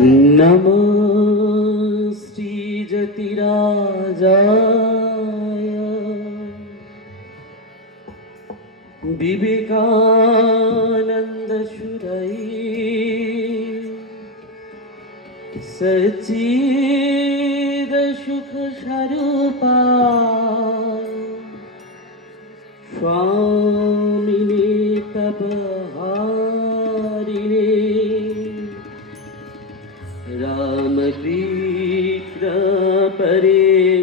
नमो श्रीजतिराजाय विवेकानन्दशूरये सच्चिदसुखस्वरूपाय स्वामिने तपहारिणे रामकृष्ण परेशीकं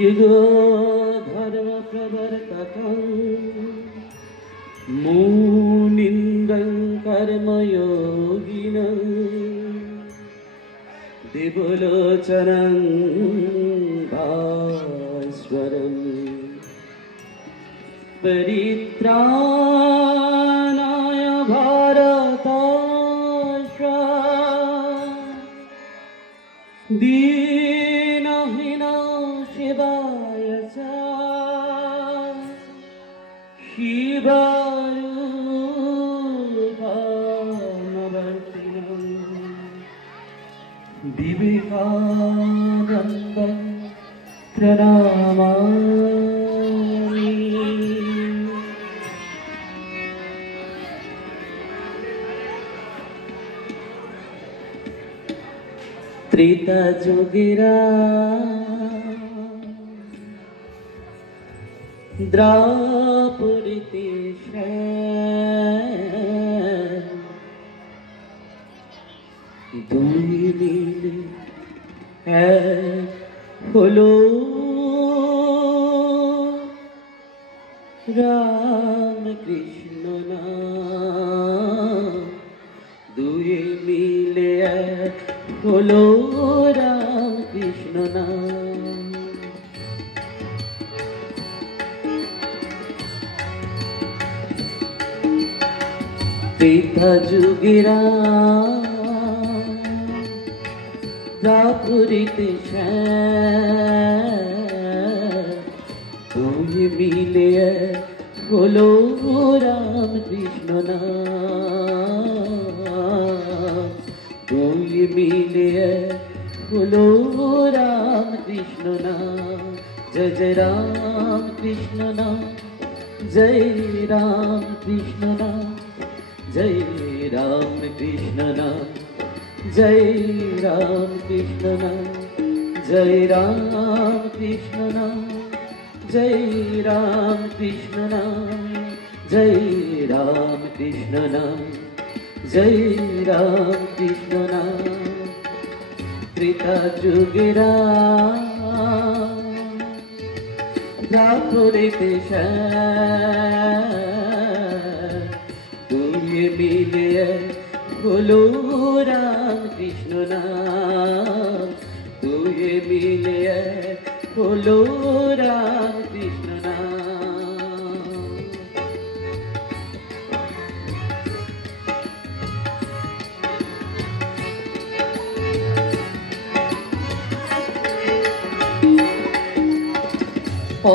युगो धर्म प्रवर्तकं मुनिन्दं कर्मयोगिनं दिवलोचनं भास्वरं परित्राणाय भारताश्वा दीनहीना शिवाय च शिवरूपमवर्तिनं विवेकानन्दं प्रणमामि। त्रेता जुगेरा द्रापुरिते দুই মিলে এক হলো রাম কৃষ্ণ নাম দুই মিলে এক হলো রাম কৃষ্ণ নাম त्रेता जुगेरा द्वापुरिते দুই মিলে এক হলো রাম কৃষ্ণ নাম দুই মিলে এক হলো রাম কৃষ্ণ নাম জয় জয় রাম কৃষ্ণ নাম জয় রাম কৃষ্ণ নাম जय राम कृष्ण नाम जय राम कृष्ण नाम जय राम कृष्ण नाम जय राम कृष्ण नाम जय राम कृष्ण नाम जय राम कृष्ण नाम त्रेता जुगेरा द्वापुरिते मिले হলো রাম কৃষ্ণ নাম দুই মিলে হলো রাম কৃষ্ণ নাম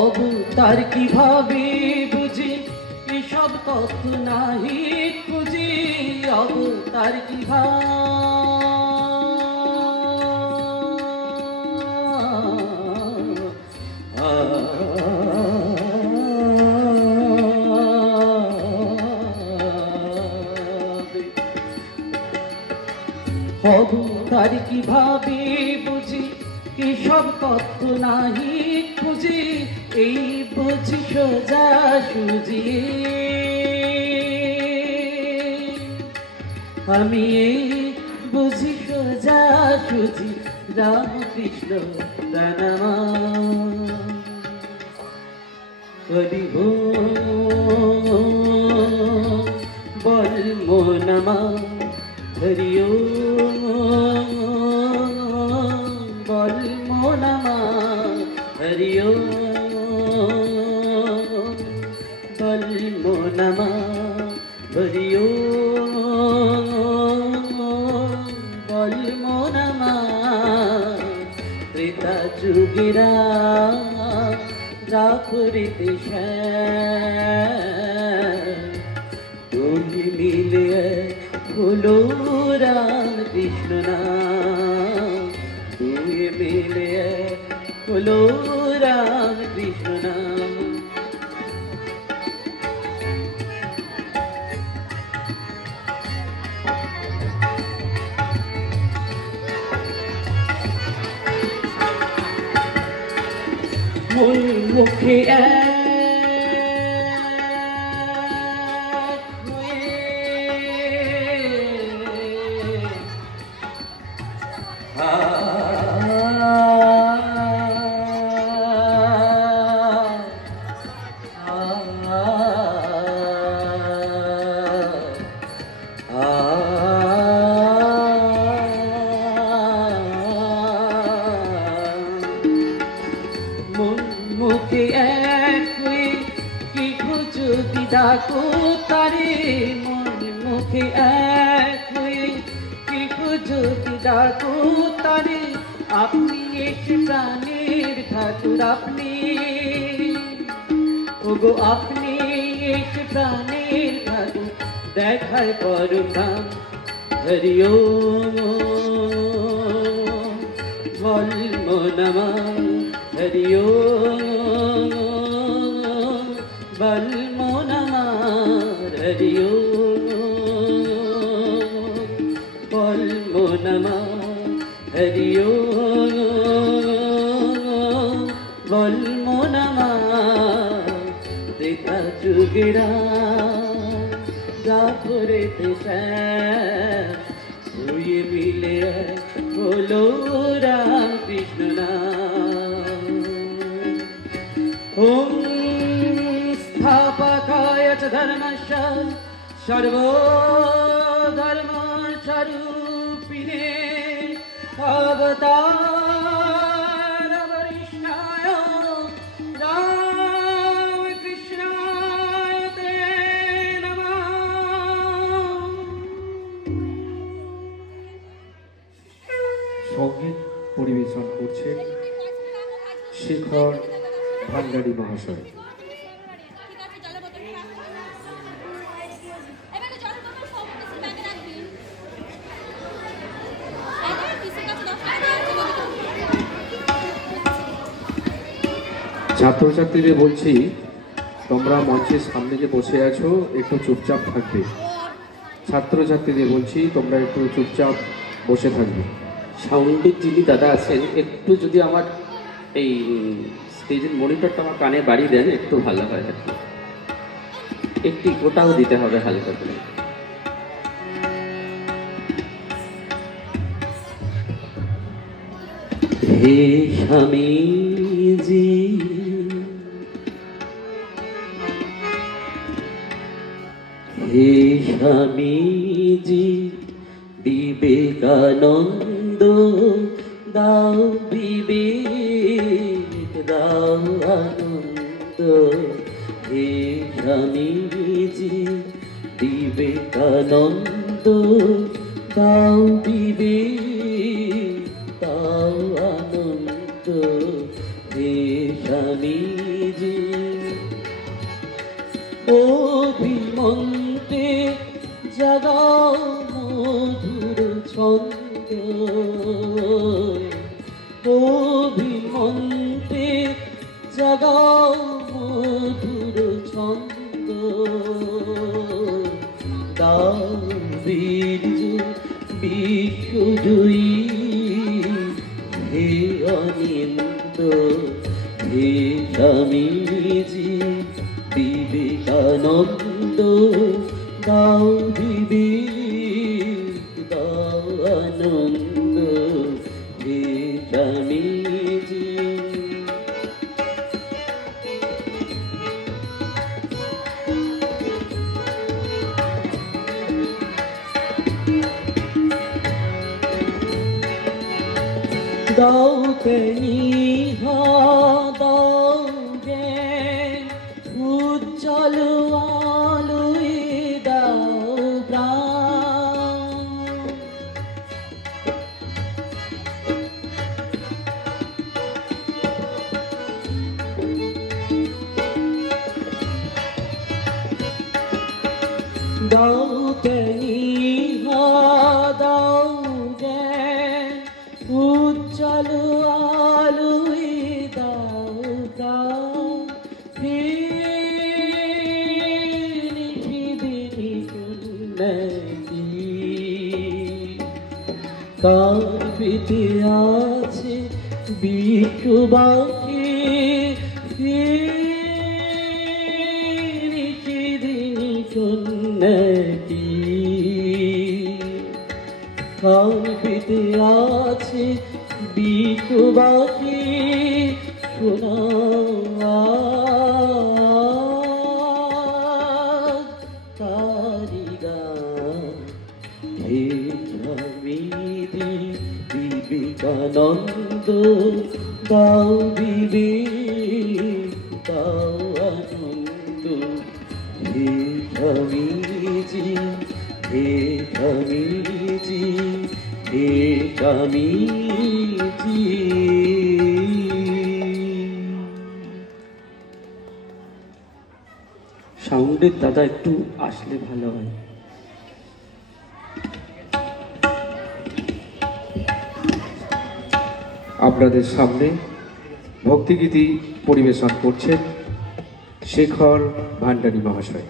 অবতার কিভাবে বুঝি সব তত্ত্ব নাহি খুঁজি অবতার অবতার কিভাবে বুঝি এসব তত্ত্ব নাহি খুঁজি এই বুঝি সোজা সুজি আমি এই বুঝি সোজা সুজি রামকৃষ্ণ প্রণাম হরি বল মনমা হরি বল মনমা হরি বল মনমা হরি বল মনমা त्रेता जुगेरा द्वापुरिते দুই মিলে মন মুখে মুখে এক হয়ে কি খুঁজো দিদাকো তারে মন মুখে এক হয়ে কি খুঁজো দিদাকো তারে আপনি এসে প্রাণের ঠাকুর আপনি ওগো আপনি এসে প্রাণের ঠাকুর দেখায় পরম হরি ওম বল মনমা হরি ওম বল মনমা হরি ওম বল মনমা হরি ওম বল মনমা দেখা যুগেরা যা করে শুয়ে মিলে বলো রাম কৃষ্ণ নাম ওম স্থাপকায় চ ধর্মস্য সর্বধর্ম স্বরূপিণে অবতার বরিষ্ঠায় রামকৃষ্ণায় তে নমঃ। সঙ্গীত পরিবেশন করছেন শেখর ভান্ডারী মহাশয়। ছাত্রছাত্রীদের বলছি তোমরা মঞ্চের সামনে যে বসে আছো একটু চুপচাপ থাকবে। ছাত্রছাত্রীদের বলছি তোমরা একটু চুপচাপ বসে থাকবে। সাউন্ডের যিনি দাদা আছেন একটু যদি আমার এই স্টেজের মনিটরটা আমার কানে বাড়িয়ে দেন একটু ভালো হয় আর কি, একটি গোটাও দিতে হবে হালকা করে। হে স্বামীজি হে স্বামীজি বিবেকানন্দ দাও বিবেক দাও আনন্দ হে স্বামীজি বিবেকানন্দ দাও বিবেক দাও আনন্দ হে স্বামীজি অভিমন্তে জাগাও মধুর ছন্দ অভিমন্তে জাগাও মধুর ছন্দ দাও বীর্য বিশ্বজয়ী হে অনিন্দ হে স্বামীজি বিবেকানন্দ দাও বিবেক দাও আনন্দ হে স্বামীজি। দাও তেনিহা দাও জ্ঞান উজ্জ্বল আলোয় দাও প্রাণ দাও তেনিহা দাও জ্ঞান উজ্জ্বল আলোয় দাও প্রাণ হে নিশিদিনী সুন্নতি কার পেতে আছে বিশ্ববাসী নাকি কান পেতে আছে বিকবাসী শোনা তারি গান হে স্বামীজি বিবেকানন্দ দাও বিবেক দাও আনন্দ হে স্বামীজি হে স্বামীজি হে স্বামীজি। সাউন্ডের দাদা একটু আসলে ভালো হয়। আপনাদের সামনে ভক্তিগীতি পরিবেশন করছেন শেখর ভান্ডারী মহাশয়।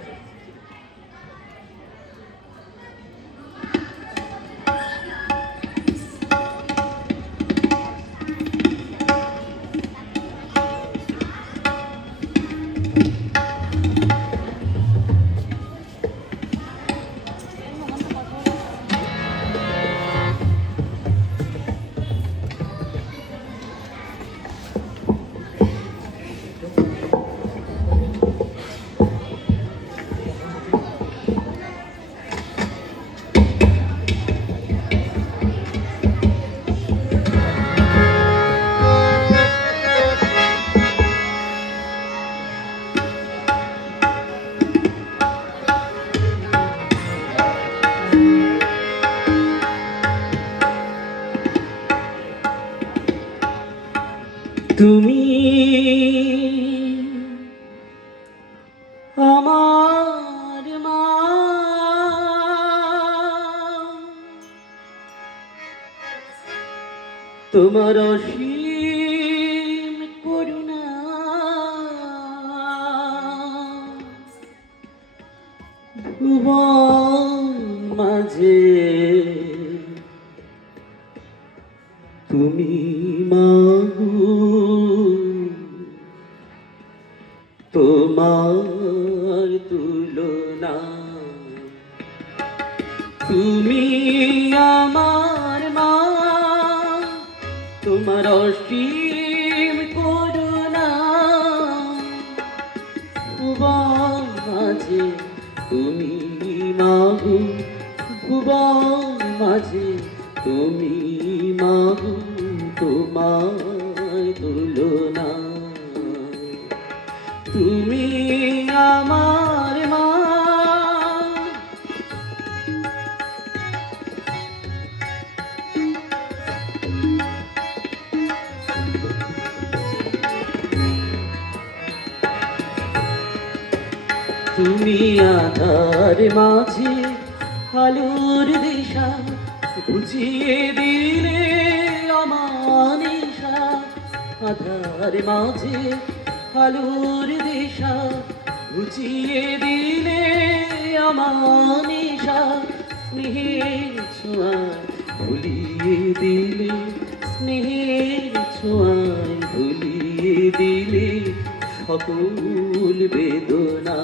তুমি আমার মা তোমার অসীম করুণা ভুবন মাঝে তুমি মাগো তোমার তুলনা তুমি আমার মা তোমার অসীম করুণা ভুবন মাঝে তুমি মাগো ভুবন মাঝে তুমি মাগো তোমার তুলনা তুমি আমার মা তুমি আধার মাঝে আলোর দিশা বুঝিয়ে দিলে আমার নিশা আধার মাঝে আলোর দিশা বুঝিয়ে দিলে আমার নিশা স্নেহের ছোঁয়ায় ভুলিয়ে দিলে স্নেহের ছোঁয়ায় ভুলিয়ে দিলে সকল বেদনা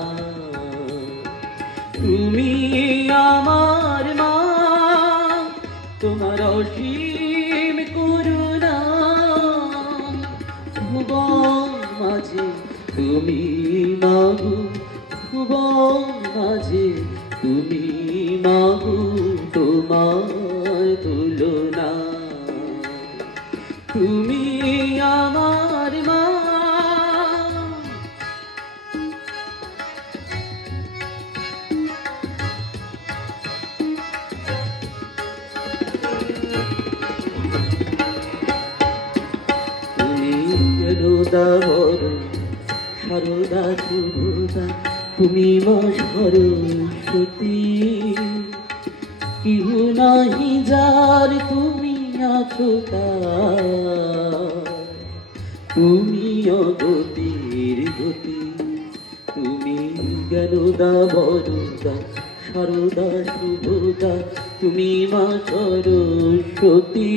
তুমি আমার মা তোমার অসীম করুণা ভুবন মাঝে তুমি মাগো ভুবন মাঝে তুমি মাগো তোমার তুলনা তুমি আমার মা সারদা শুভদা তুমি মা সরস্বতী কেহ নাহি যার তুমি আছো তুমি অগতির গতি তুমি জ্ঞানদা বরদা সারদা শুভদা তুমি মা সরস্বতী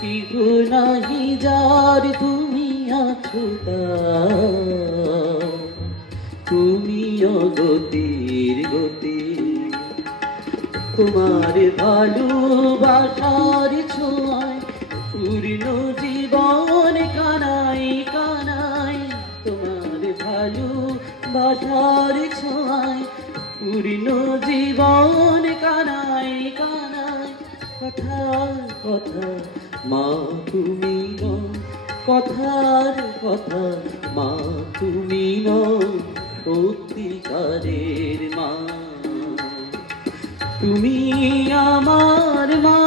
কেহ নাহি যার তুমি আছো তুমি অগতির গতি। তোমার ভালোবাসার ছোঁয়ায় পূর্ণ জীবন কানাই কানাই। তোমার ভালোবাসার ছোঁয়ায় পূর্ণ জীবন কানাই কানাই। কথার কথা মা তুমি নও, কথার কথা মা তুমি নও, সত্যিকারের মা। তুমি আমার মা,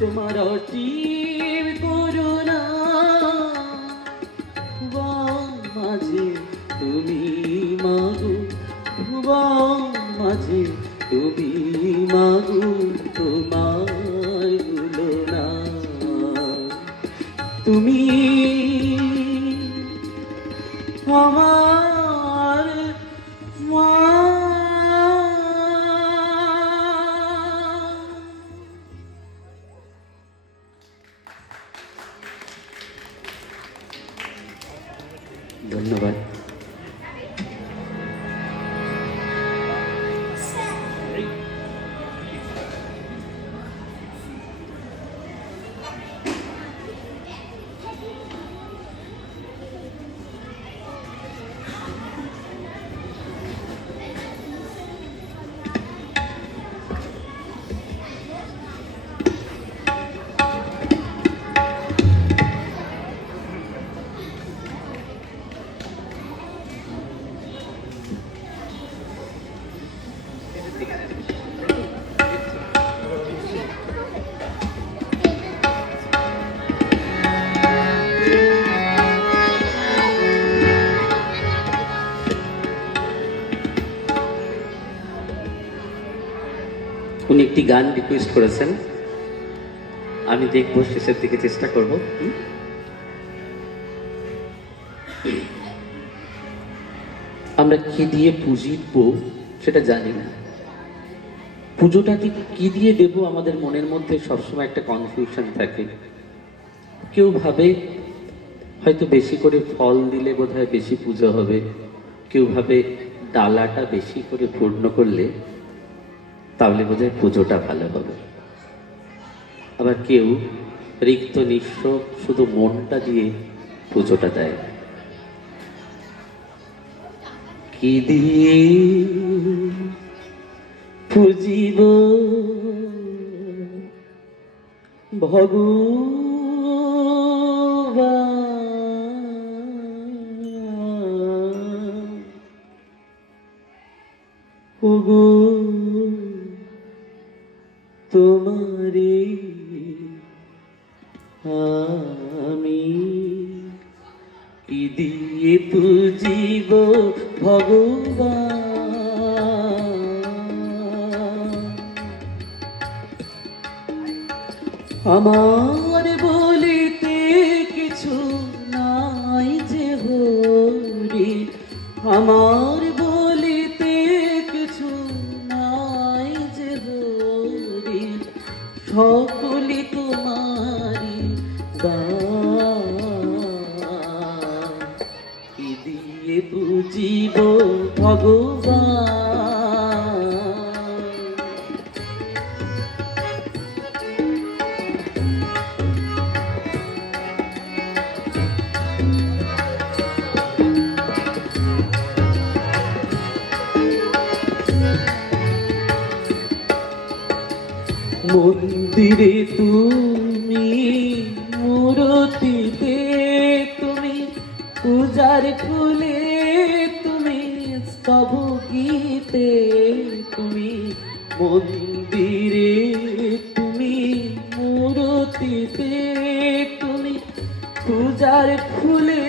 তোমার অসীম করুণা। ভুবন মাঝে তুমি মাগো, ভুবন মাঝে তুমি মাগো, তোমার তুলনা। তুমি আমার মা। ধন্যবাদ। উনি একটি গান রিকোয়েস্ট করেছেন, আমি দেখবো, শেষের দিকে চেষ্টা করব। আমরা কি দিয়ে পুজিব সেটা জানি না, পুজোটাকে কি দিয়ে দেব আমাদের মনের মধ্যে সবসময় একটা কনফিউশন থাকে। কেউ ভাবে হয়তো বেশি করে ফল দিলে বোধহয় বেশি পুজো হবে, কেউ ভাবে ডালাটা বেশি করে পূর্ণ করলে তাহলে বোধহয় পুজোটা ভালো হবে। আবার কেউ রিক্ত নিঃস্ব শুধু মনটা দিয়ে পুজোটা দেয়। কি দিয়ে পুজিব ভগবান, ওগো তোমারে আমি কি দিয়ে পুজিব ভগবান। আমার বলিতে কিছু নাই যে হরি, আমার বলিতে কিছু নাই যে হরি, সকলি তোমারি দান। কি দিয়ে বুঝিব ভগবান। মন্দিরে তুমি, মূর্তিতে তুমি, পূজার ফুলে তুমি, স্তব গীতে তুমি। মন্দিরে তুমি, মূর্তিতে তুমি, পূজার ফুলে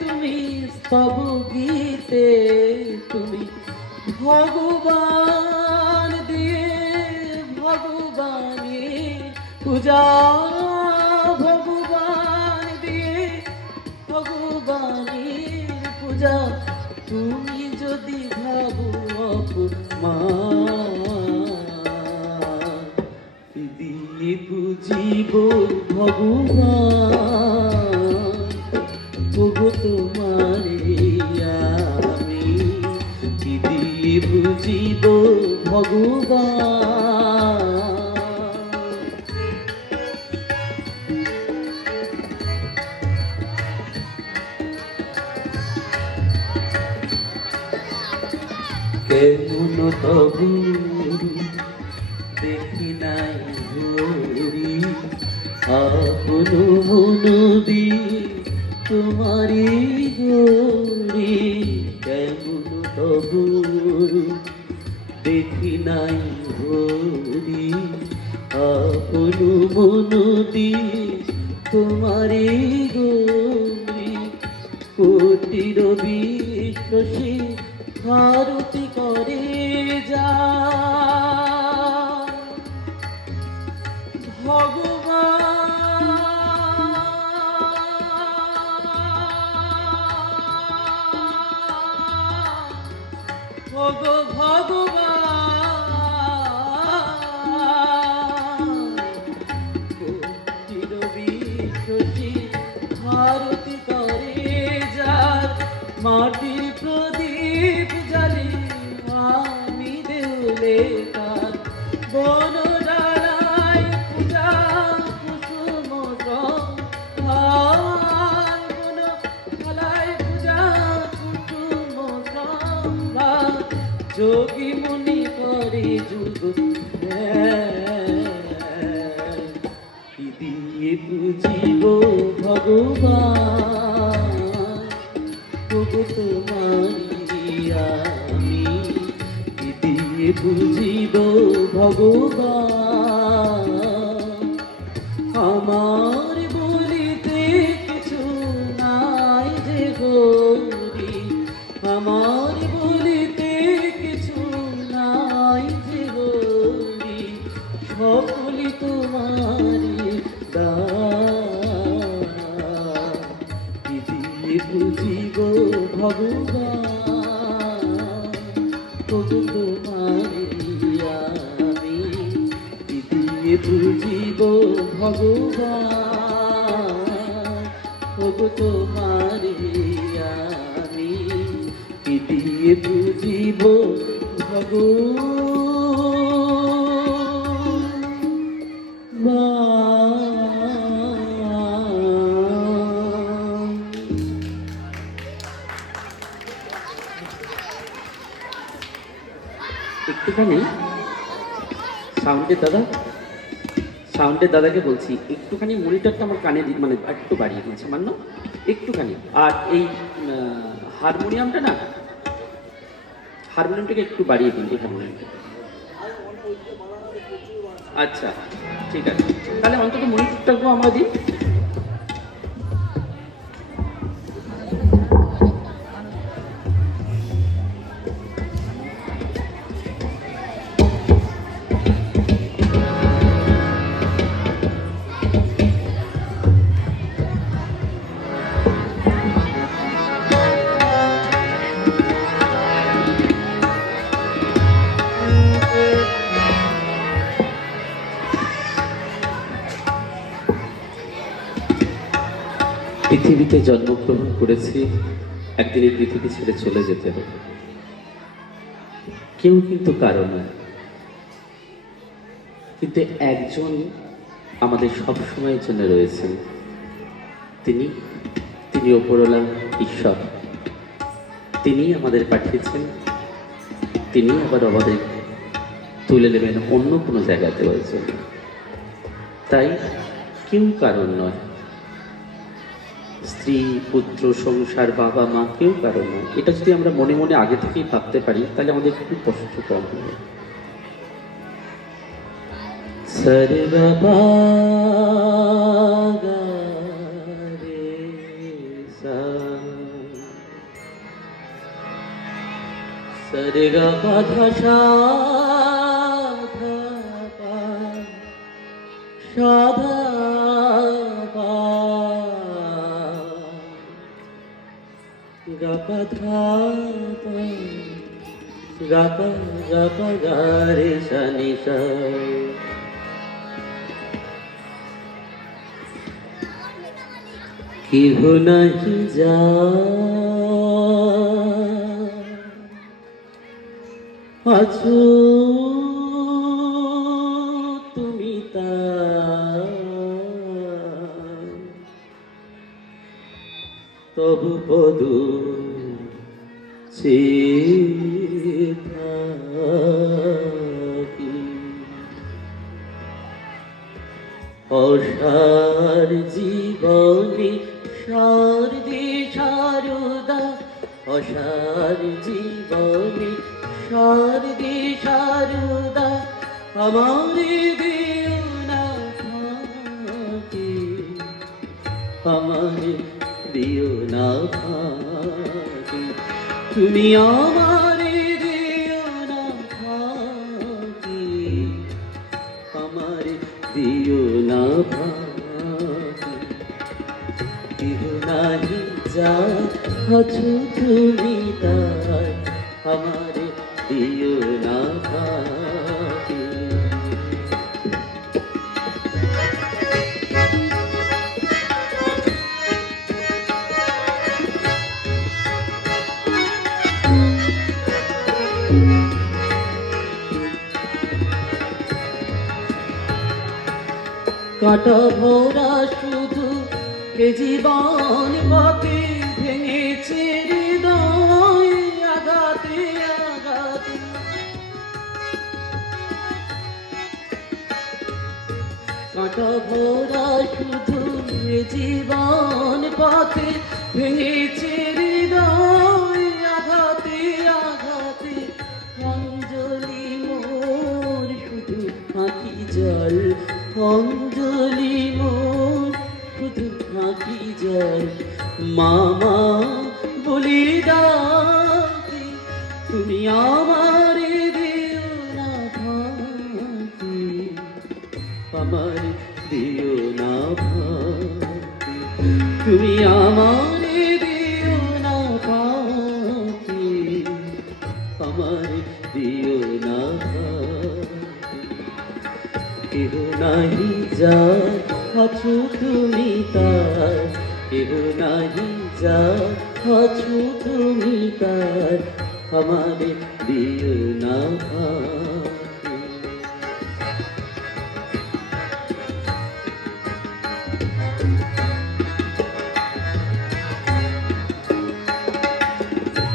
তুমি, স্তব গীতে তুমি। ভগবান দিয়ে ভগবানের পূজা, ভগবান দিয়ে ভগবানের পূজা। তুমি যদি ভাবো অপমান, দিয়ে বুঝিব ভগবান, ওগো তোমারে বুঝিব ভগবান। কেমন তবু দেখি নাই হরি, আপন মন দি তোমারি গরি। কেমন তবু দেখি নাই হরি, আপন মন দি তোমারি গরি। কোটির বিশ্বাসী ভারতী করে যা ভগবান। কোটির বিশ্বাসী ভারতী করে যার, মাটির প্রদীপ জ্বালি আমি দেউলে তার। বন ডালায় পূজা কুসুম সম্ভার, বন ডালায় পূজা কুসুম সম্ভার। যোগী মুনি করে যুগ কি দিয়ে বুঝিব ভগবান। তবু তোমারি আমি কি দিয়ে বুঝিব ভগবান। আমার বলিতে কিছু নাই যে গৌরী, আমার বলিতে কিছু নাই যে গৌরী। সকলি তোমারি দান, কি দিয়ে বুঝিব ভগবান। তবু তোমারি আমি কি দিয়ে বুঝিব ভগবান। তবু তোমারি আমি কি দিয়ে বুঝিব ভগবান। একটুখানি সাউন্ডের দাদাকে বলছি একটুখানি মনিটরটা আমার কানে মানে একটু বাড়িয়ে দিয়েছে মান্য একটুখানি। আর এই হারমোনিয়ামটাকে একটু বাড়িয়ে দিন এই হারমোনিয়ামটা। আচ্ছা ঠিক আছে, তাহলে অন্তত মনিটরটাকেও আমরা দিই। পৃথিবীতে জন্মগ্রহণ করেছি, একদিন এই পৃথিবী ছেড়ে চলে যেতে হবে। কেউ কিন্তু কারণ নয়, কিন্তু একজন আমাদের সব সময়ের জন্য রয়েছেন। তিনি ওপরওয়ালা ঈশ্বর। তিনি আমাদের পাঠিয়েছেন, তিনি আবার আমাদের তুলে নেবেন অন্য কোনো জায়গাতে দেওয়ার জন্য। তাই কেউ কারণ নয়, স্ত্রী পুত্র সংসার বাবা মা কেউ কারণ নয়। এটা যদি আমরা মনে মনে আগে থেকেই ভাবতে পারি তাহলে আমাদের খুব কষ্ট কম হবে। সরে বাবা রে সা, সরে গা পা ধা সা ধা পা সা ধা পা গা পা ধা পা গা পা গা রে সা নি সা। কেহ নাহি যা আছো তুমি তার, তবু পদ চেয়ে থাকি। অসার জীবনে সার দি সারদা, অসার জীবনে সার দি সারদা, আমারে দিও না ফাঁকি, আমারে দিও না ফাঁকি, তুমি আমারে দিও না ফাঁকি, আমারে দিও না ফাঁকি। কেহ নাহি যার আছো তুমি তার, আমারে দিও না ফাঁকি। কাটা ভরা শুধু এ জীবন পথে, ভেঙেছে হৃদয় আঘাতে আঘাতে। কাটা ভরা শুধু এ জীবন পথে, ভেঙেছে হৃদয় আঘাতে আঘাতে। অঞ্জলি মোর শুধু আঁখি জল, অঞ্জলি মোর শুধু আঁখি জল। মামা বলি ডাকি, তুমি আমারে দিও না ফাঁকি, আমারে দিও না ফাঁকি, তুমি আমারে দিও না ফাঁকি, আমারে দিও না ফাঁকি। কেহ নাহি যার আছো তুমি তার, কেহ নাহি যার আছো তুমি তার, আমারে দিও না ফাঁকি।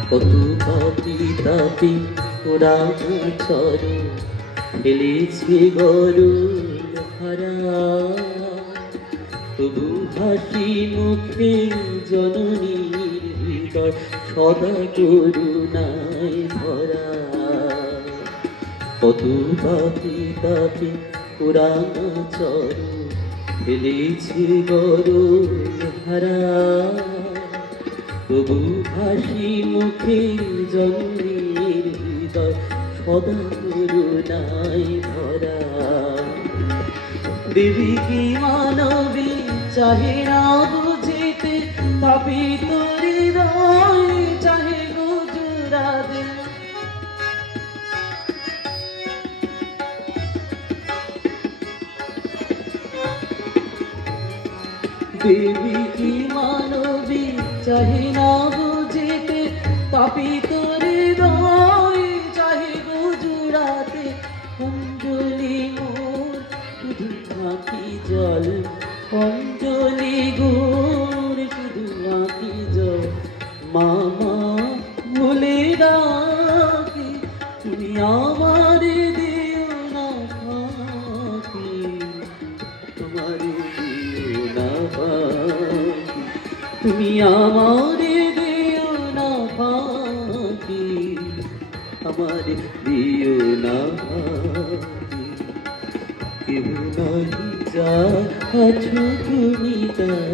কত পাপি তাপি ওরা চরে, ফেলেছি গরুর হারা, তবু হাসি মুখে জননীর হৃদয় সদা করুণায় ভরা। কত পাপি তাপি ওরা চরে, ফেলেছি গরুর হারা, তবু হাসি মুখে জননীর হৃদয় সদা করুণায় ভরা। দেবী কি মানবী চাহে না বুঝিতে, তাপিত হৃদয় চাহে গুজরাতে। দেবী কি মানবী চাহে না বুঝিতে, তাপিত হৃদয় চাহে গুজরাতে। অঞ্জলি মোর শুধু আঁখি জল, অঞ্জলি গোর শুধু আঁখি জল। মামা বলে ডাকি, তুমি আমারে দিও না ফাঁকি, আমারে দিও না ফাঁকি, তুমি আমারে দিও না ফাঁকি, আমারে দিও না ফাঁকি। কেহ নাহি যার আছো তুমি তার,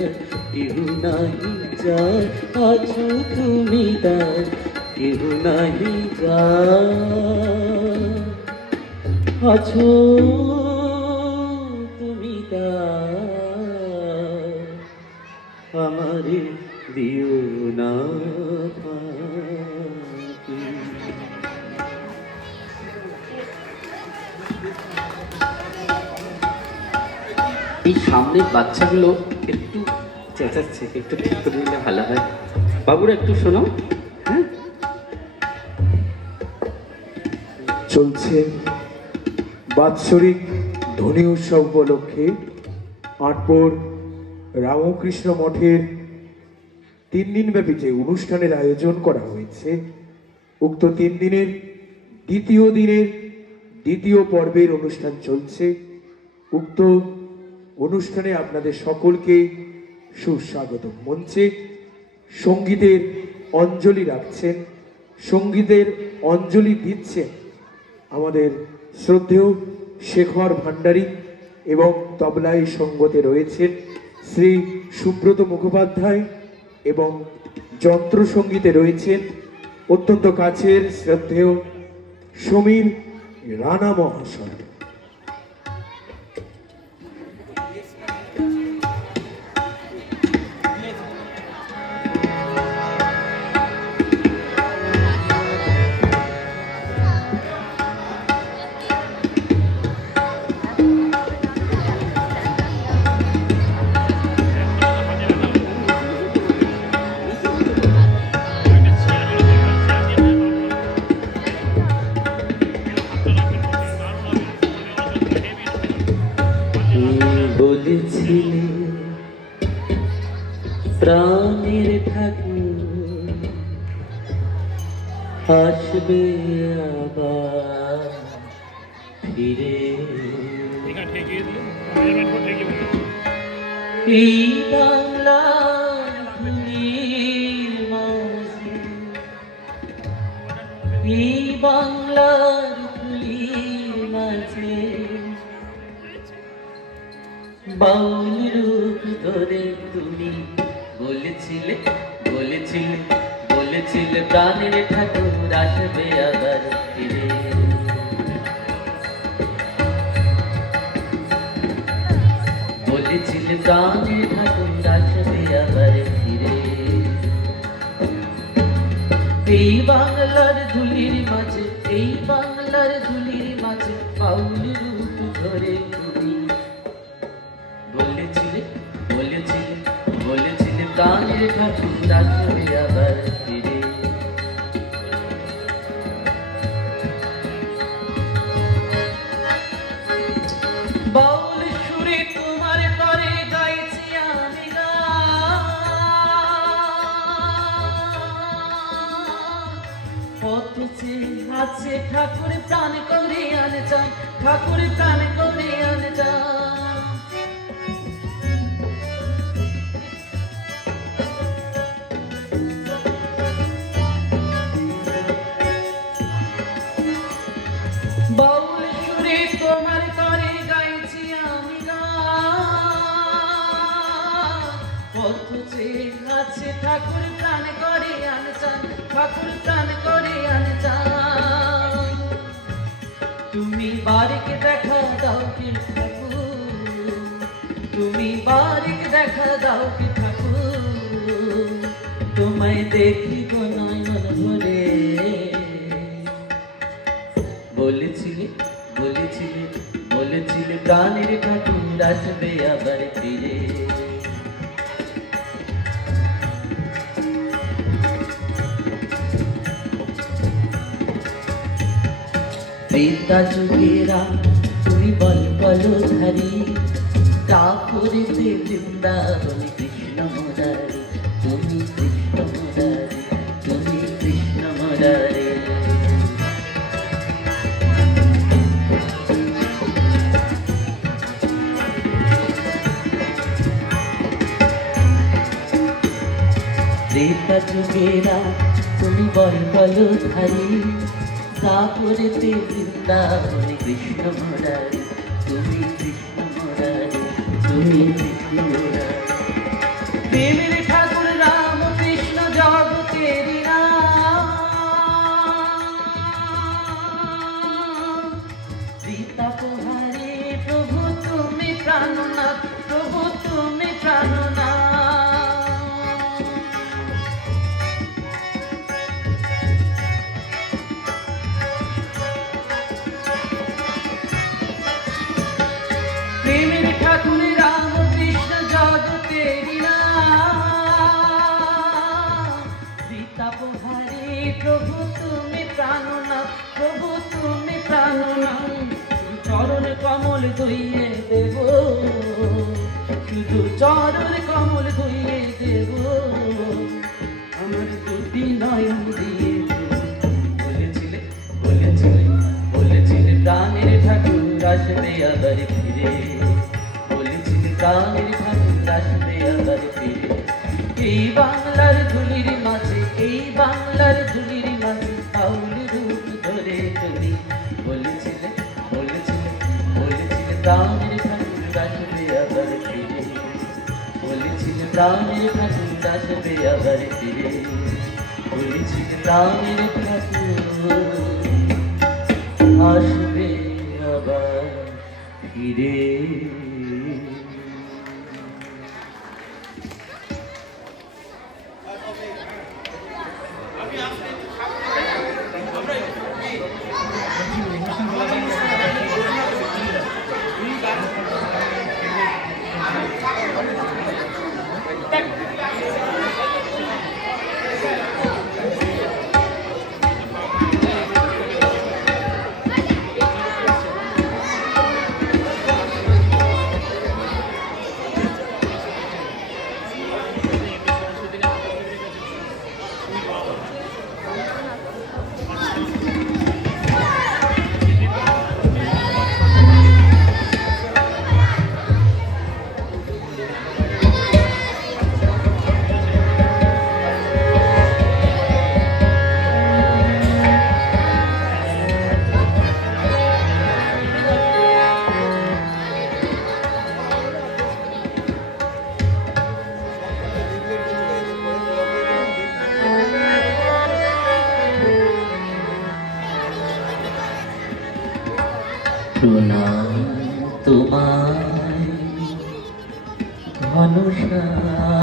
কেহ নাহি যার আছো তুমি তার, কেহ নাহি যার আছো তুমি তার, আমারে দিও না ফাঁকি। এই সামনের বাচ্চাগুলো একটু চেঁচাচ্ছে, একটু ঠিক করে দিলে ভালো হয়। বাবুরা একটু শোনো, হ্যাঁ? চলছে বাৎসরিক ধনী উৎসব উপলক্ষে আটপুর রামকৃষ্ণ মঠের 3 দিনব্যাপী যে অনুষ্ঠানের আয়োজন করা হয়েছে, উক্ত 3 দিনের দ্বিতীয় দিনের দ্বিতীয় পর্বের অনুষ্ঠান চলছে। উক্ত অনুষ্ঠানে আপনাদের সকলকে সুস্বাগত। মঞ্চে সঙ্গীতের অঞ্জলি রাখছেন, সঙ্গীতের অঞ্জলি দিচ্ছেন আমাদের শ্রদ্ধেয় শেখর ভান্ডারী এবং তবলায় সঙ্গতে রয়েছেন শ্রী সুব্রত মুখোপাধ্যায় এবং যন্ত্র সঙ্গীতে রয়েছেন অত্যন্ত কাছের শ্রদ্ধেয় সমীর রানা মহাশয়। প্রাণের ঠাকুর আসবে আবার ফিরে, এই বাংলার ধুলির মাঝে, এই বাংলার ধুলির মাঝে বাউল রূপ ধরে তুমি বলেছিলে বলেছিলে বলেছিলে প্রাণের ঠাকুর আসবে আবার ফিরে। বলেছিলে প্রাণের ঠাকুর আসবে আবার ফিরে, এই বাংলার ধুলির মাঝে, এই বাংলার ধুলির মাঝে বাউল রূপ ধরে তুমি বলেছিলে বলেছিলে বলেছিলে প্রাণের ঠাকুর আসবে আবার ফিরে। বাউল সুরে তোমার তরে গাইছি আমি পথ আছে ঠাকুর প্রাণ করে আনে চান, ঠাকুর প্রাণ করে আনে চান। বাউল সুরে তোমার তরে গাইছি আমি পথ আছে ঠাকুর প্রাণ করে আনে চান, ঠাকুর প্রাণ করে আনে চান। তুমি বারিক দেখা দাও কি ঠাকুর, তুমি বারিক দেখা দাও কি ঠাকুর, তোমায় দেখিব নয়ন ভরে। বলেছিলে বলেছিলে বলেছিলে প্রাণের ঠাকুর আসবে আবার ফিরে। ত্রেতা যুগেরা তুমি বল বলধারী, তারপরে বৃন্দাবনে কৃষ্ণ মুরারি, তুমি কৃষ্ণ মুরারি, তুমি কৃষ্ণ মুরারি। ত্রেতা যুগেরা তুমি বল বলধারী, তারপরে বৃন্দাবনে কৃষ্ণ মুরারি, তুমি কৃষ্ণ মুরারি, তুমি কৃষ্ণ মুরারি। প্রেমের ঠাকুর রাম কৃষ্ণ জগতের সীতা পোহারে প্রভু তুমি প্রাণনাথ, প্রভু তুমি প্রাণনাথ। প্রেমের ঠাকুর রাম কৃষ্ণ জগতের সীতা পোহারে প্রভু তুমি প্রাণনাথ, প্রভু তুমি কমল ধুইয়ে দেব, শুধু চরণ কমল ধুইয়ে দেব, আমার দুটি নয়ন দিয়ে। বলেছিলে বলেছিলে বলেছিলে প্রাণের ঠাকুর আসবে আবার ফিরে, বলেছিলে প্রাণের ঠাকুর আসবে আবার ফিরে। এই বাংলার ধুলির মাঝে, এই বাংলার ধুলির মাঝে বাউল রূপ ধরে তুমি বলেছিলে বলেছিলে বলেছিলে প্রাণের ঠাকুর আসবে আবার ফিরে, বলেছিলে প্রাণের ঠাকুর আসবে আবার ফিরে, বলেছিলে প্রাণের ঠাকুর আসবে আবার ফিরে। প্রণাম তোমায় ঘনশ্যাম,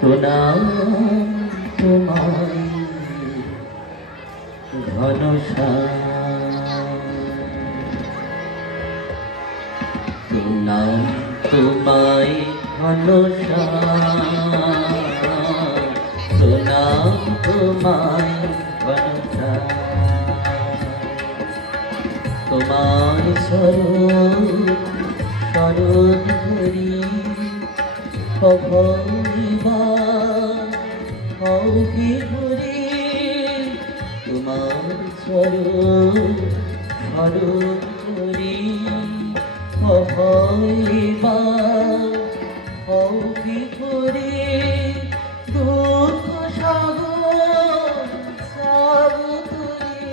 প্রণাম তোমায় ঘনশ্যাম, প্রণাম তোমায় ঘনশ্যাম, প্রণাম তোমায় ঘনশ্যাম। তোমার স্বরূপ শরণ ধরি অভি ঘুরি, তোমার স্বরূপ শরণ ধরি অভি ঘুরি, দুঃখ সাগর সাবুতুরি,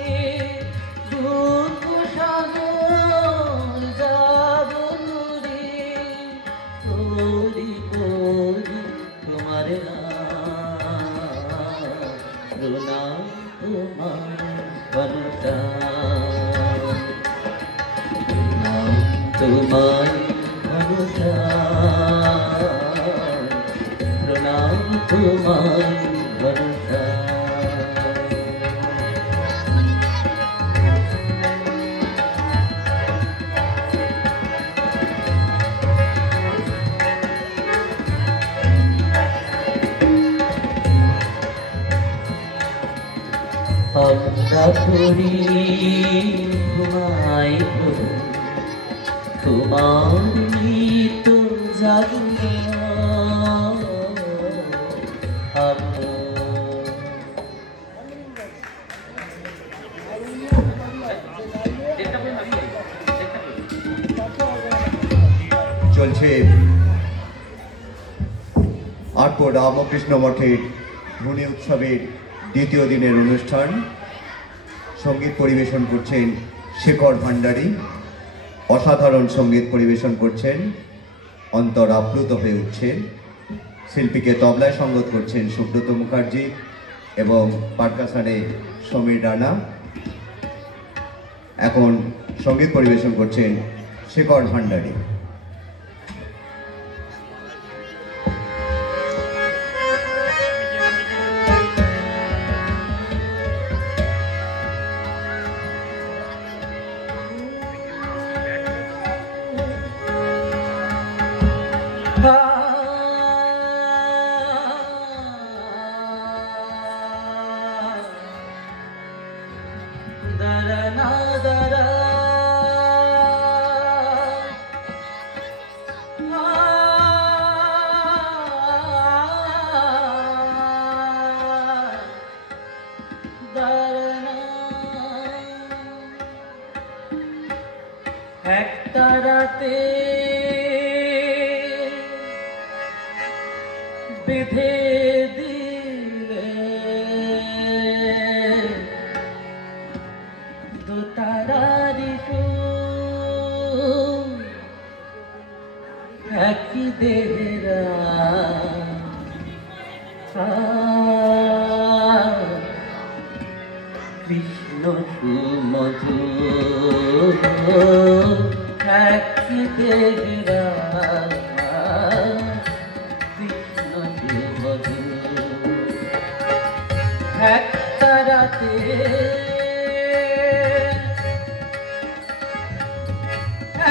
দুঃখ সাগর সাবুতুরি, তোরি তোরি তোমার নাম, প্রণাম তোমার ঘনশ্যাম, প্রণাম তোমার ঘনশ্যাম, প্রণাম তোমার ঘনশ্যাম। আমরা করি ঘুমাই প্রভু তোমার নিত জাগিয়া, চলছে আটপুর রামকৃষ্ণ মঠের ধনী উৎসবের দ্বিতীয় দিনের অনুষ্ঠান। সঙ্গীত পরিবেশন করছেন শেখর ভান্ডারী, অসাধারণ সঙ্গীত পরিবেশন করছেন, অন্তর আপ্লুত হয়ে উঠছে। শিল্পীকে তবলায় সঙ্গত করছেন সুব্রত মুখার্জি এবং পারকাশনে সমীর রানা। এখন সঙ্গীত পরিবেশন করছেন শেখর ভান্ডারী। da দারানা দারা একটা রাতে বেঁধে দিলে দোতারারি একই দেহরা কৃষ্ণ সুমধু একই দেহরা কৃষ্ণ সুমধু একটা রাতে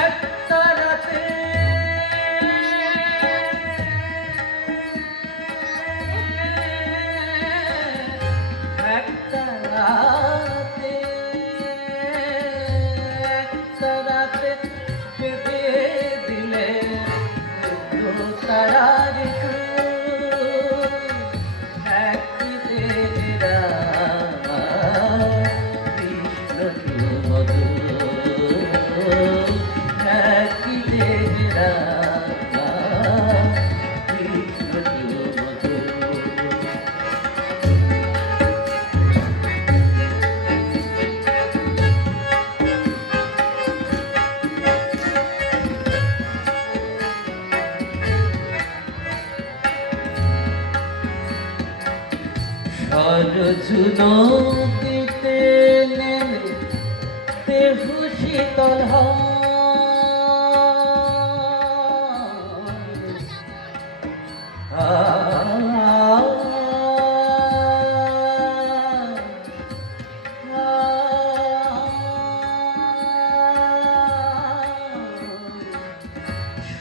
একটা রাতে একটা রাতে একটা রাতে বেঁধে দিলে তারার একই দেহরা কৃষ্ণ সুমধু একই দেহরা কৃষ্ণ সুমধু সরজু নদীতে নেমে দেহু শীতল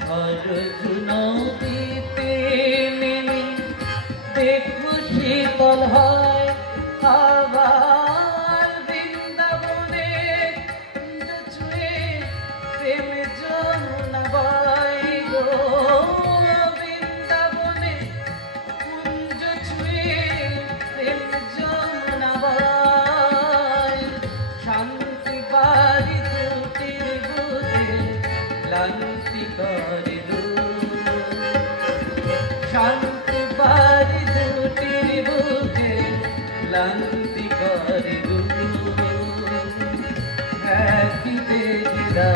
সরজু নদীতে নেমে দেহু শীতল হয় আবার বৃন্দাবনে ছুঁয়ে প্রেম যমুনা বয় গো বৃন্দাবনে কুঞ্জ ছুঁয়ে প্রেম যমুনা বয় শান্তি বাড়ি দুটির বুঝে ক্লান্তি করে শান্তি বাড়ি দুটির বুকে ক্লান্তি করে একই দেহরা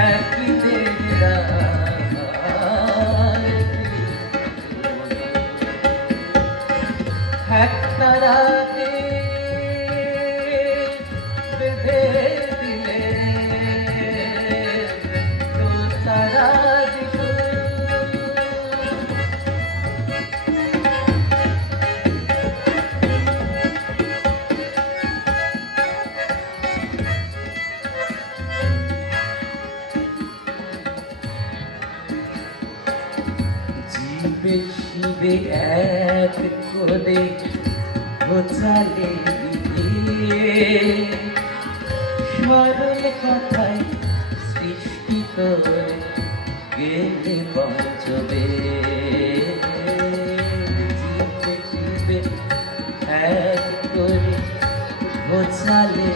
একই দেহরা একটা রাতে বেঁধে দিলে জীবে শিবে এক করে গোছালে সরল কথায় সৃষ্টি করে গেলে পঞ্চবে জীবে শিবে এক করে গোছালে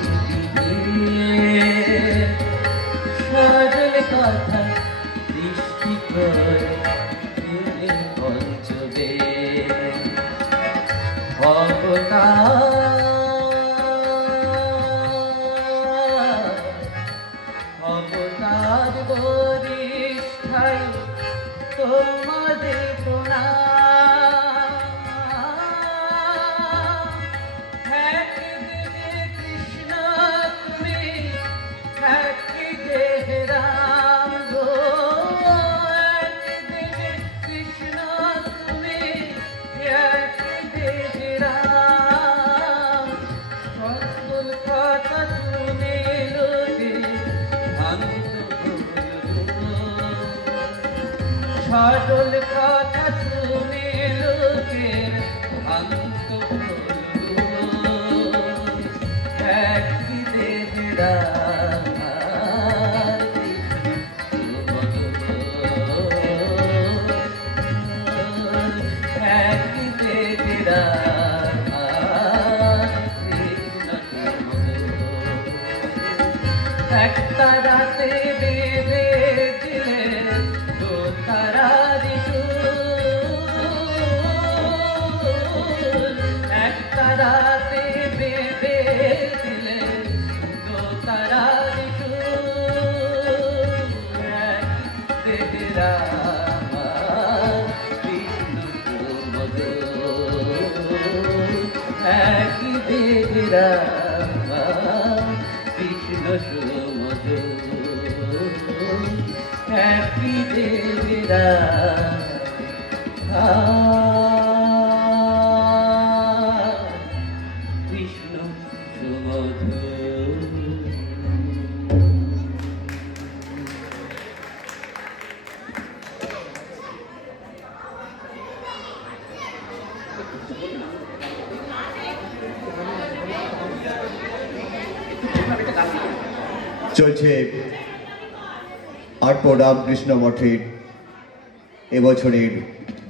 সরল কথায় সৃষ্টি করে পঞ্চবে অবতার বরিষ্ঠায় তোমাদের প্রণাম একদিনে কৃষ্ণ তুমি একদিনে রাম গো একদিনে কৃষ্ণ তুমি একদিনে রাম সকল কথা শুনে লোকে সকল কথা শুনে লোকে দেহেরা আমার কৃষ্ণ সুমধুর, একই দেহেরা আমার কৃষ্ণ সুমধুর, একই দেহেরা কৃষ্ণ সুমধুর। চলছে আটপো রামকৃষ্ণ মঠের এবছরের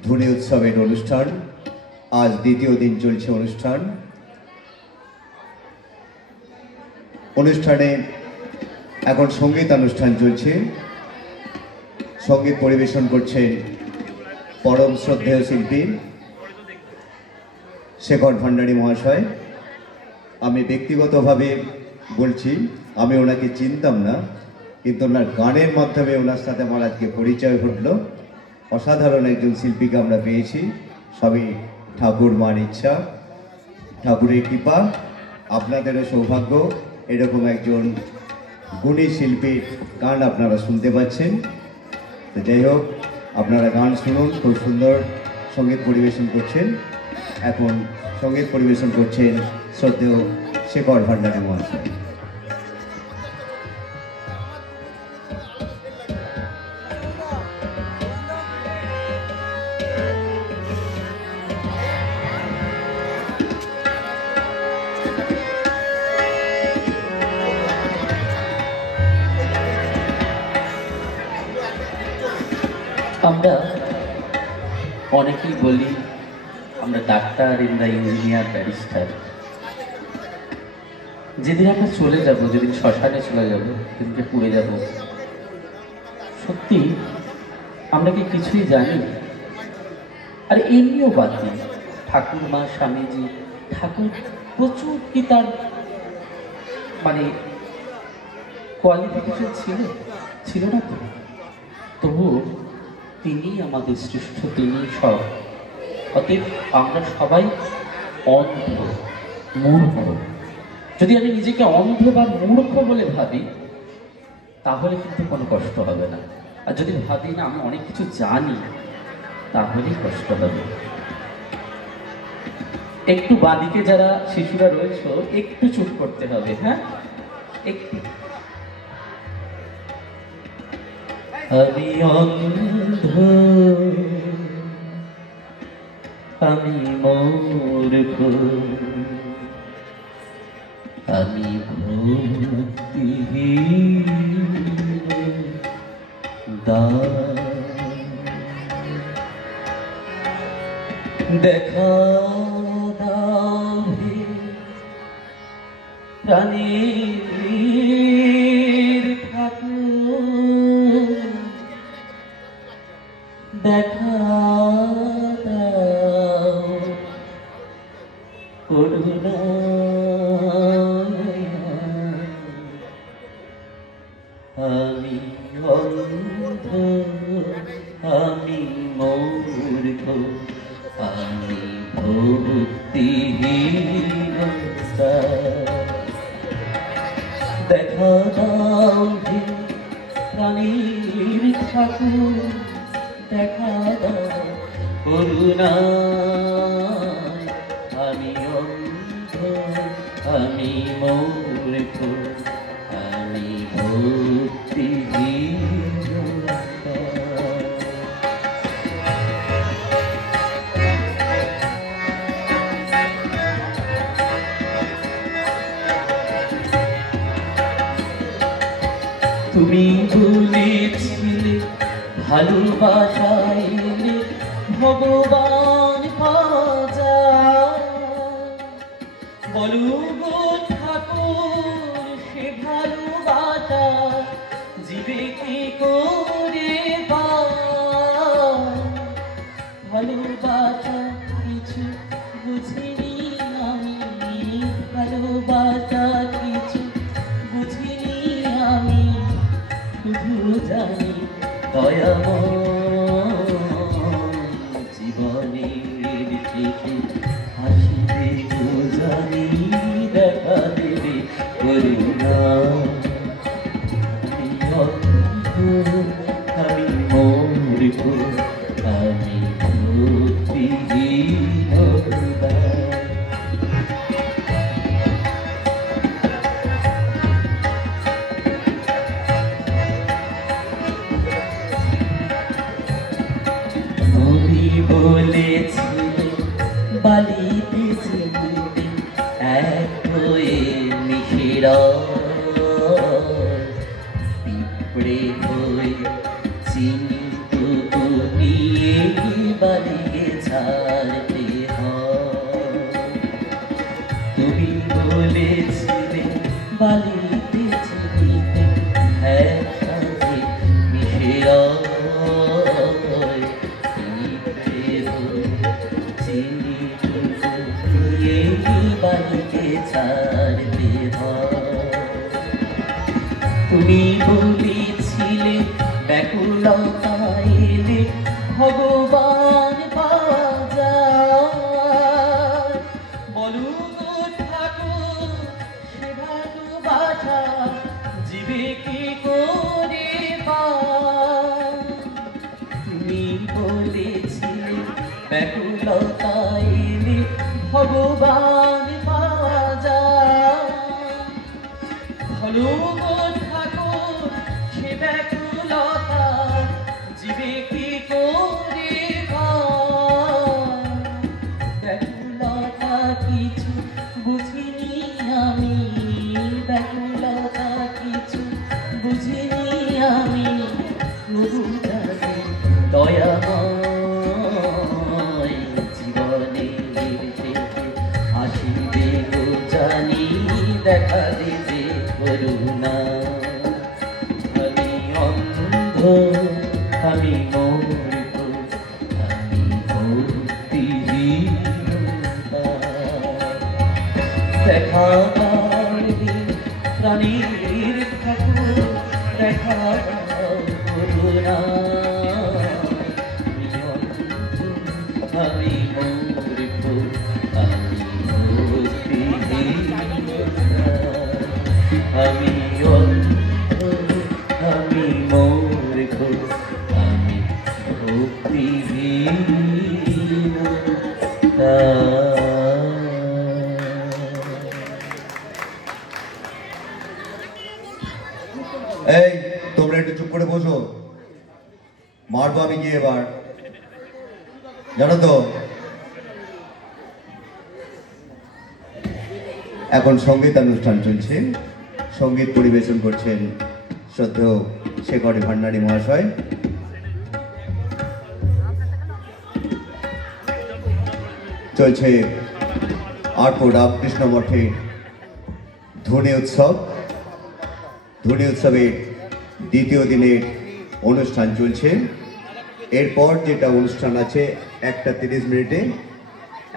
ধুনি উৎসবের অনুষ্ঠান। আজ দ্বিতীয় দিন চলছে অনুষ্ঠানে এখন সঙ্গীতানুষ্ঠান চলছে। সঙ্গীত পরিবেশন করছেন পরম শ্রদ্ধেয় শিল্পী শেখর ভান্ডারী মহাশয়। আমি ব্যক্তিগতভাবে বলছি, আমি ওনাকে চিনতাম না, কিন্তু ওনার গানের মাধ্যমে ওনার সাথে আমার আজকে পরিচয় ঘটল। অসাধারণ একজন শিল্পীকে আমরা পেয়েছি, সবই ঠাকুর মার ইচ্ছা, ঠাকুরের কৃপা। আপনাদেরও সৌভাগ্য এরকম একজন গুণী শিল্পীর গান আপনারা শুনতে পাচ্ছেন। তো যাই হোক, আপনারা গান শুনুন, খুব সুন্দর সঙ্গীত পরিবেশন করছেন। এখন সঙ্গীত পরিবেশন করছেন শ্রদ্ধেয় শেখর ভান্ডারী মহাশয়। আমরা অনেকেই বলি আমরা ডাক্তার, ইঞ্জিনিয়ার, ব্যারিস্টার। যেদিন আমরা চলে যাব, যেদিন শ্মশানে চলে যাব, যেদিনকে পুড়ে যাব, সত্যি আমরা কি কিছুই জানি? আর এমনিও বাদ নেই, ঠাকুর মা, স্বামীজি, ঠাকুর প্রচুর কি তার মানে কোয়ালিফিকেশন ছিল না তো? তবু তিনি আমাদের শ্রেষ্ঠ, তিনি সব। অতএব আমরা সবাই অন্ধ, মূর্খ। যদি আমি নিজেকে অন্ধ বা মূর্খ বলে ভাবি, তাহলে কিন্তু কোনো কষ্ট হবে না। আর যদি ভাবি না আমি অনেক কিছু জানি, তাহলেই কষ্ট হবে। একটু বাদিকে যারা শিশুরা রয়েছে, একটু চুপ করতে হবে। হ্যাঁ, একটু। আমি অন্ধ, আমি মূর্খ, আমি ভক্তিহীন, দেখা দাও হে প্রাণীর ঠাকুর, দেখা দাও করুণা। আমি অন্ধ, আমি মূর্খ, আমি ভক্তিহীন, দেখা দাও হে প্রাণীর ঠাকুর, দেখা দাও করুণা। আমি অন্ধ, আমি মূর্খ, আমি ভক্তিহীন। তুমি বলেছিলে ভালোবাসাইলে ভগবান পাওয়া যায়। বলো গো ঠাকুর, সে ভালোবাসা জীবে কি করে পায়? ভালোবাসা কিছু বুঝিনি আমি, ভালোবাসা কিছু বুঝিনি আমি, শুধু জানি দয়াময় জীবনের থেকে হাসিবে গো জানি দেখা দেবে করুণা আমি মরিব আমি ভক্তিহীনতা নবী বলেছিলে বালিতে চিনতে এক হয়ে মিশিরা পিঁপড়ে হয়ে চিনি টুকু নিয়ে বালিকে ছাড়তে হয় তুমি বলেছিলে বালিতে চিনিতে এক সাথে মিশিরা তুমি বলেছিলে ব্যাকুলতা এলে ভগবান পাওয়া যায় বলো গো ঠাকুর সে ভালোবাসা জীবে কি করে পায় তুমি বলেছিলে ব্যাকুলতা এলে ভগবান পাওয়া যায় ভালো গো ঠাকুর সে ব্যাকুলতা জীবে কি করে পায় ব্যাকুলতা কিছু বুঝিনি আমি ব্যাকুলতা কিছু বুঝিনি আমি তবু জানি দয়াময় জীবনে আসিবে গো জানি দেখা দিবে করুণা আমি অন্ধ আমি মূর্খ আমি ভক্তিহীনতা দেখা প্রাণীর ঠাকুর দেখা করুণা আমি মূর্খ আমি ভক্তিহীনতা আমি অন্ধ আমি মূর্খ আমি ভক্তিহীনতা এই তোমরা একটু চুপ করে বসো মারবো আমি গিয়ে এবার জানো তো এখন সঙ্গীতানুষ্ঠান চলছে সঙ্গীত পরিবেশন করছেন শ্রদ্ধেয় শেখর ভান্ডারী মহাশয় চলছে আটপুর রামকৃষ্ণ মঠে ধনী উৎসবের দ্বিতীয় দিনের অনুষ্ঠান চলছে এরপর যেটা অনুষ্ঠান আছে 1:30 মিনিটে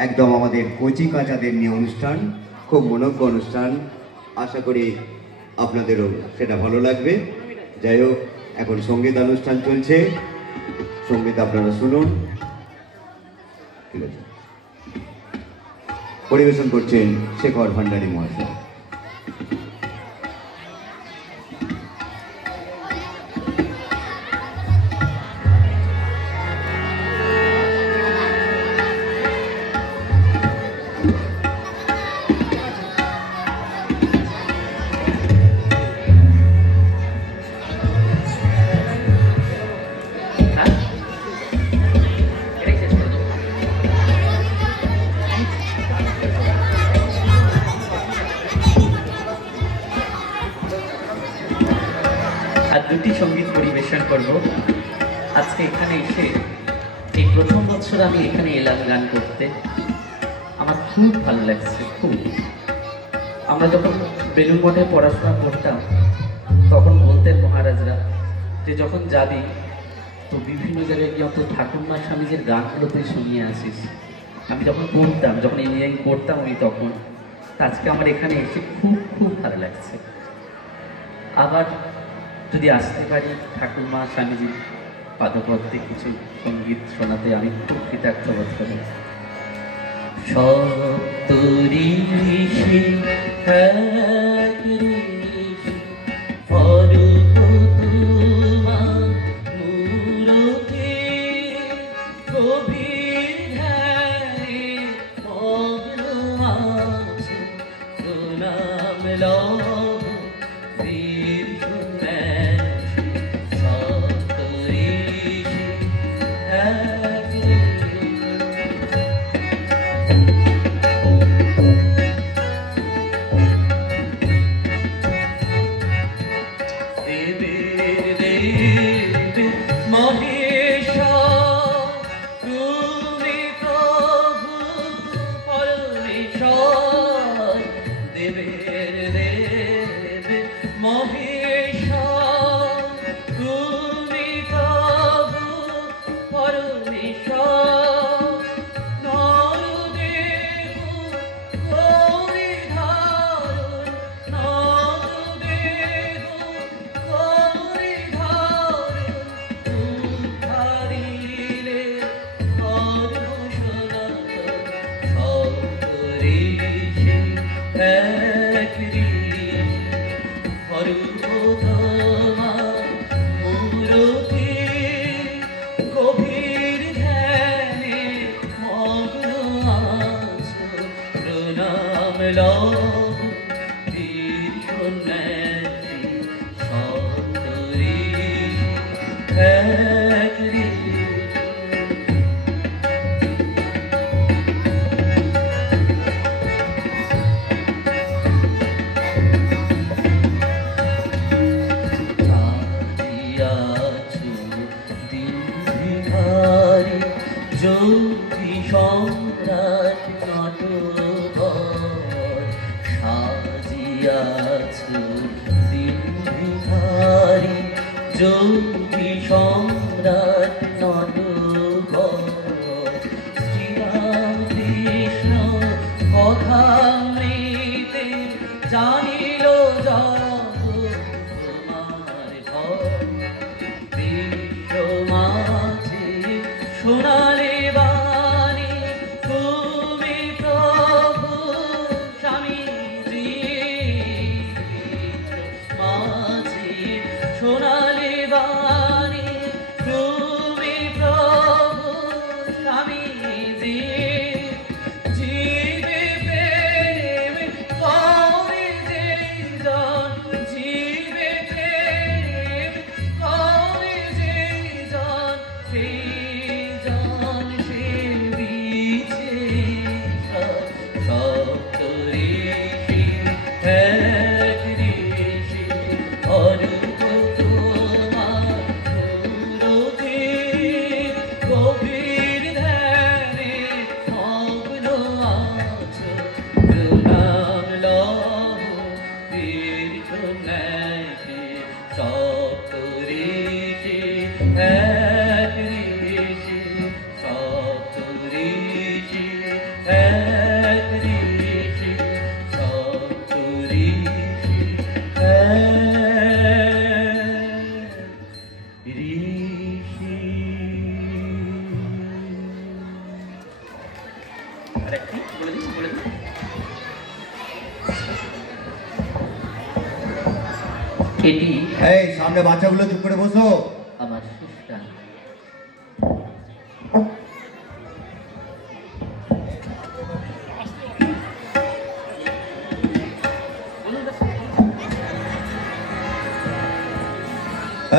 একদম আমাদের কচি কাঁচাদের নিয়ে অনুষ্ঠান খুব মনোজ্ঞ অনুষ্ঠান আশা করি আপনাদেরও সেটা ভালো লাগবে যাই হোক এখন সঙ্গীত অনুষ্ঠান চলছে সঙ্গীত আপনারা শুনুন ঠিক আছে পরিবেশন করছেন শেখর ভান্ডারী মহাশয় দুটি সঙ্গীত পরিবেশন করব আজকে এখানে এসে এই প্রথম বছর আমি এখানে এলাম গান করতে আমার খুব ভালো লাগছে খুব আমরা যখন বেলুড় মঠে পড়াশোনা করতাম তখন বলতেন মহারাজরা যে যখন যাবি তো বিভিন্ন জায়গায় গিয়ে অন্তত ঠাকুরমা স্বামীজির গানগুলো তুই শুনিয়ে আসিস আমি যখন পড়তাম যখন ইঞ্জিনিয়ারিং পড়তাম আমি তখন আজকে আমার এখানে এসে খুব খুব ভালো লাগছে আবার যদি আসতে পারি ঠাকুরমা স্বামীজি পাদপদ্মে কিছু সঙ্গীত শোনাতে আমি খুব কৃতার্থ বোধ করি। সপ্তঋষি এক ঋষি অরূপ তোমার মূরতি, গভীর ধ্যানে মগ্ন আছে, প্রণাম লহ বীর সন্ন্যাসী। সপ্তঋষি এক ঋষি। মহেশ্বর তুমি প্রভু পরমেশ্বর, দেবের দেব মহেশ্বর তুমি প্রভু পরমেশ্বর। নরদেব গৌরীধারণ, নরদেব গৌরীধারণ, উদ্ধারিলে ধর্মসনাতন। সপ্তঋষি এক ঋষি অরূপ তোমার মূরতি, গভীর ধ্যানে মগ্ন আছো, প্রণাম লহ বীর সন্ন্যাসী। সপ্তঋষি এক ঋষি। সাজিয়াছো দিন ভিখারি, যোগী সম্রাট নটবর। সাজিয়াছো দিন ভিখারি, যোগী সম্রাট নটবর। শ্রীরাম কৃষ্ণ কথামৃতে জানিল জগৎ তোমার ঘর। বিশ্ব মাঝে শোনালে বাণী তুমি প্রভু স্বামীজি। মাঝে শোনালে বাণী তুমি প্রভু স্বামীজি। জীবে প্রেম কবে যে জন, জীবে প্রেম কবে যে জন, সেই জন সে বিছে। সপ্তঋষি এক ঋষি অরূপ তোমার মূরতি, গভীর ধ্যানে মগ্ন আছো, প্রণাম লহ বীর সন্ন্যাসী। সপ্তঋষি এক ঋষি। সপ্তঋষি এক ঋষি। সপ্তঋষি এক ঋষি। আরেকটি বলে দিন, বলে দিন। এটি এই সামনে বাচ্চাগুলো চুপ করে বসো। আমার শেষটা।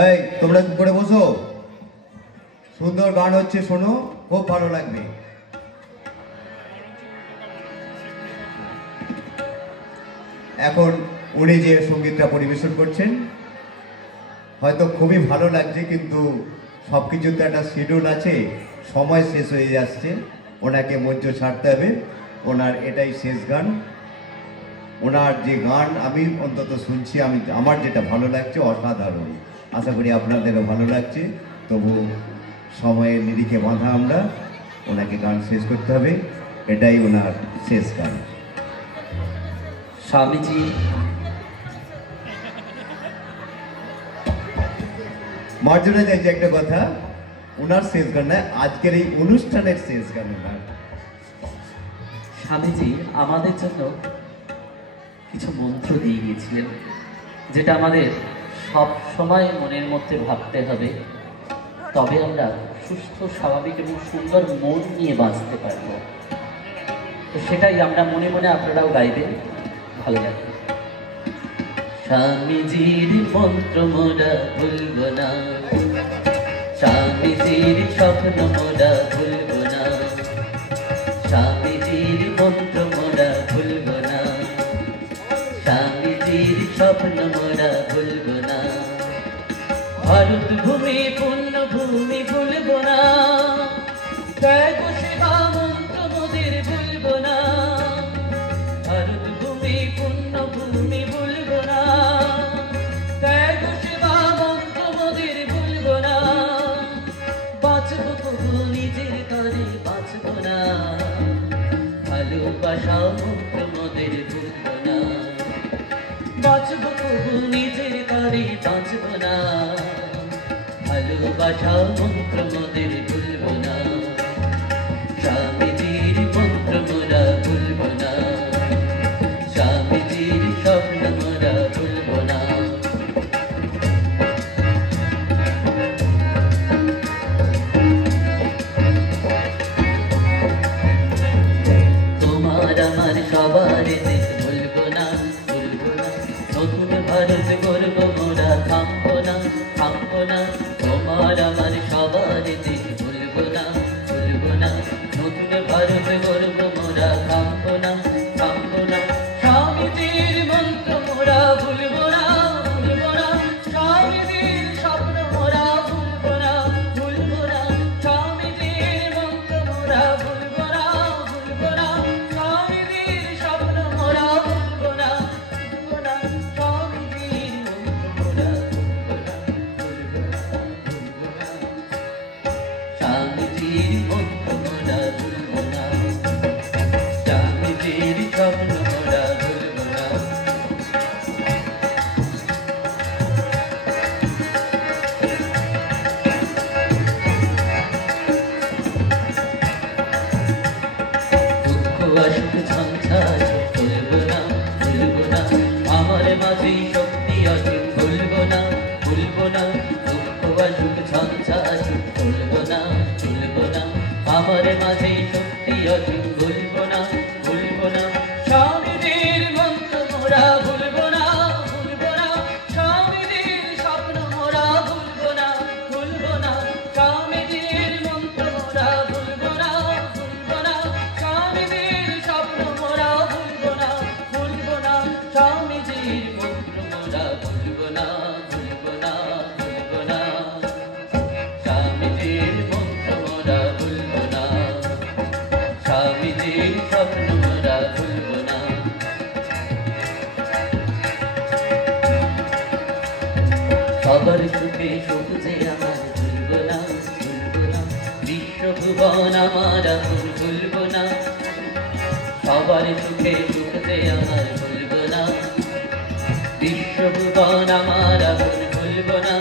এই তোমরা চুপ করে বসো। সুন্দর গান হচ্ছে, শোনো, খুব ভালো লাগবে। এখন উনি যে সঙ্গীতটা পরিবেশন করছেন হয়তো খুবই ভালো লাগছে, কিন্তু সব কিছুতে একটা শিডিউল আছে, সময় শেষ হয়ে যাচ্ছে, ওনাকে মঞ্চ ছাড়তে হবে। ওনার এটাই শেষ গান। ওনার যে গান আমি অন্তত শুনছি, আমার যেটা ভালো লাগছে অসাধারণ। আশা করি আপনাদেরও ভালো লাগছে। তবু সময়ের নিরিখে বাঁধা আমরা, ওনাকে গান শেষ করতে হবে, এটাই ওনার শেষ গান। স্বামীজি মার্জনা চাইছে একটা কথা, ওনার শেষ গান নয়, আজকের এই অনুষ্ঠানের শেষ গান ওনার। স্বামীজি আমাদের জন্য কিছু মন্ত্র দিয়ে গিয়েছিলেন, যেটা আমাদের সব সময় মনের মধ্যে ভাবতে হবে, তবে আমরা সুস্থ স্বাভাবিক এবং সুন্দর মন নিয়ে বাঁচতে পারব। তো সেটাই আমরা মনে মনে আপনারাও গাইবেন, ভালো লাগবে। স্বামীজির মন্ত্র মোরা ভুলব না, স্বামীজির স্বপ্ন মোরা ভুলব না, স্বামীজির মন্ত্র মোরা ভুলব না, স্বামীজির স্বপ্ন মোরা ভুলব না। ভারত ভূমি পুণ্য ভূমি ভুলব না, ত্যাগ সেবা মন্ত্র মোদের ভুলব না। ভারত ভূমি পুণ্য ভূমি ভুলব না, ত্যাগ সেবা মন্ত্র মোদের ভুলব না। বাঁচব তবু নিজের তরে বাঁচব না, ভালোবাসা মন্ত্র মোদের ভুলব না। বাঁচব তবু নিজের তরে বাঁচব না, ভালোবাসা মন্ত্র মোদের ভুলব না। স্বামীজির মন্ত্র মোরা ভুলব না, স্বামীজির স্বপ্ন মোরা ভুলব না। তোমার আমার সবার দেশ ভুলব না, ভুলব না। নতুন ভারত গর্ব মোরা থামব না, থামব না। তোমার আমার সবার দেশ ভুলব না, ভুলব না। নতুন ভারত গর্ব মোরা থামব না, থামব না। স্বামীজির মন্ত্র মোরা ভুলব না, ভুলব না। স্বামীজির স্বপ্ন মোরা ভুলব না, ভুলব না। স্বামীজির মন্ত্র মোরা ভুলব না, ভুলব না। স্বামীজির স্বপ্ন মোরা ভুলব না, ভুলব না। স্বামীজির মন্ত্র মোরা ভুলব না, ভুলব না, ভুলব না। স্বামীজির মন্ত্র মোরা ভুলব না, স্বামীজির স্বপ্ন মোরা ভুলব না। দুঃখ আসুক ঝঞ্ঝা আসুক ভুলব না, ভুলব না। আমার মাঝে শক্তি আছে ভুলব না, ভুলব না। দুঃখ আসুক ঝঞ্ঝা আসুক ভুলব না, ভুলব না। আমার মাঝে শক্তি আছে ভুলব না, ভুলব না। স্বামীজির মন্ত্র মোরা ভুলব না, ভুলব না। স্বামীজির স্বপ্ন মোরা ভুলব না, ভুলব না। স্বামীজির মন্ত্র মোরা ভুলব না, ভুলব না। স্বামীজির স্বপ্ন মোরা ভুলব না, ভুলব না। স্বামীজির মন্ত্র মোরা ভুলব না, ভুলব না, ভুলব না। স্বামীজির মন্ত্র মোরা ভুলব না, স্বামীজির স্বপ্ন মোরা ভুলব না। সবার সুখে সুখ যে আমার ভুলব না, ভুলব না। বিশ্বভুবন আমার আপন ভুলব না, সবার সুখে সুখ যে আমার ভুলব না। বিশ্বভুবন আমার আপন ভুলব না।